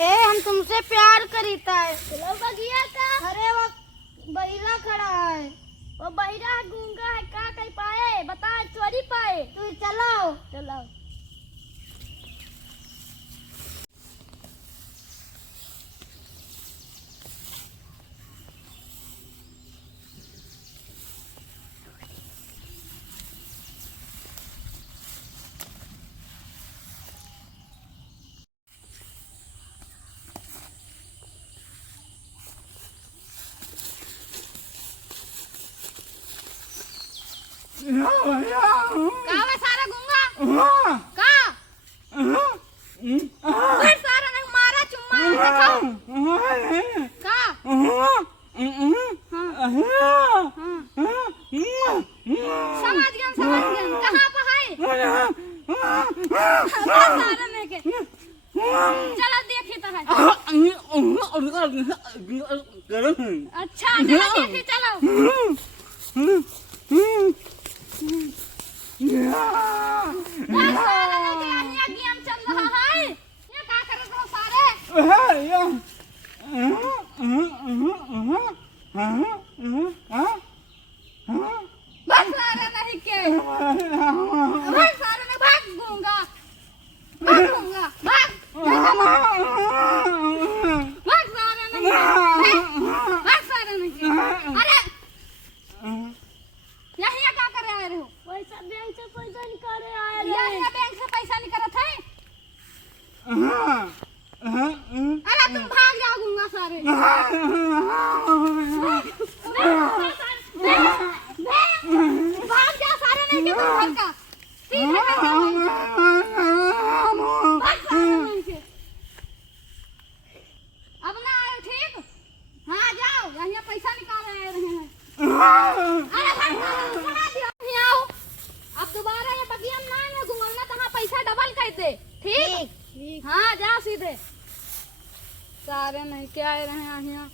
हम तुमसे प्यार करीता है। चलो बगिया का। अरे वो बहिरा खड़ा है। वो बहिरा गूंगा है का कहीं पाए बता चोरी पाए तू चलाओ चलाओ। कावा सारा गूंगा का फिर सारा ने मारा चुम्मा दिखाओ का समझ गया कहाँ पे है सारा ने के चलो देखी तो है अच्छा चलो देखी चलो गेम चल रहा है ये क्या कर रहे हो सारे बस सारे नहीं के भाग सारे ने भाग गूंगा भाग सारे नहीं भाग सारे नहीं अरे यहाँ क्या कर रहे हो पैसा बैंक से पैसा निकाले आए यहाँ बैंक से पैसा निकाला था अरे तुम भाग जाओ सारे भाग जा सारे नहीं के घर का सीधे अब ना आए ठीक हाँ जाओ यहाँ पैसा निकाल रहे हैं अरे सुना दियो आओ अब दोबारा ये बगिया में ना घूमना तो हाँ पैसा डबल कहते ठीक हाँ जा सीधे सारे नहीं के आए रहे हैं यहाँ